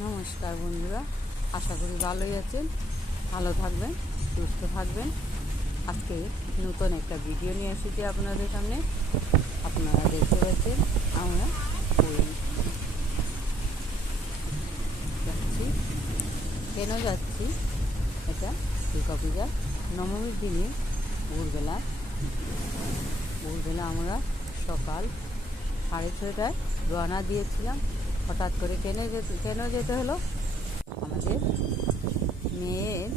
নমস্কার বন্ধুরা, আশা করি ভালোই আছেন, ভালো থাকবেন, সুস্থ থাকবেন। আজকে নতুন একটা ভিডিও নিয়ে এসেছি আপনাদের সামনে। আপনারা দেখতে পাচ্ছেন আমরা যাচ্ছি। কেন যাচ্ছি? এটা দুর্গা পূজা নবমীর দিনে ভোরবেলা আমরা সকাল 6:30টায় রওনা দিয়েছিলাম। হঠাৎ করে কেন যেতে হলো? আমাদের মেয়ের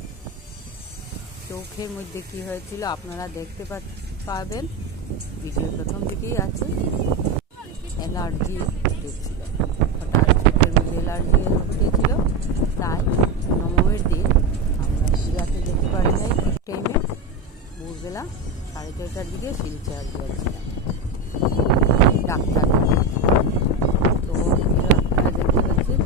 চোখের মধ্যে কি হয়েছিল আপনারা দেখতে পাবেন। ভিডিওর প্রথম দিকেই আছে। অ্যালার্জি উঠেছিল, হঠাৎ চোখের মধ্যে অ্যালার্জি উঠেছিল। তাই নবমীর দিন আমরা পূজাতে যেতে পারি নাই। ঠিক টাইমে ভোরবেলা 6:30টার দিকে শিলচর গিয়েছিলাম ডাক্তার। তো আপনারা দেখতে পাচ্ছেন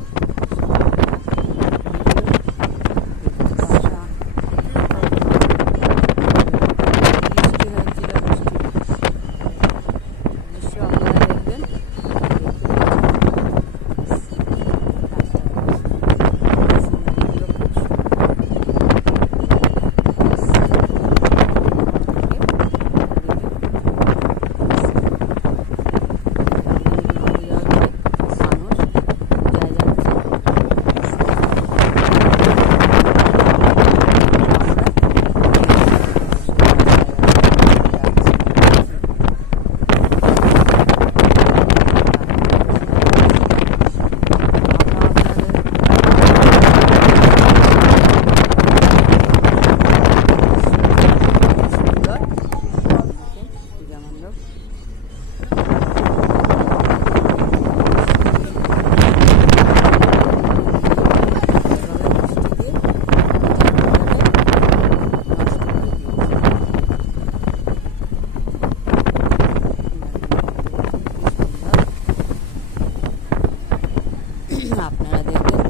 আপনারা দেখবেন।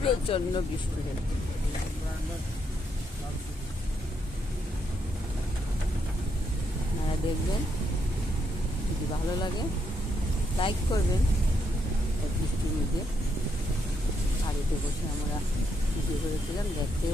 প্রচন্ড বৃষ্টি হচ্ছে। আপনারা দেখবেন, যদি ভালো লাগে লাইক করবেন। বৃষ্টির মধ্যে বাড়িতে বসে আমরা ভিডিও করেছিলাম, দেখতে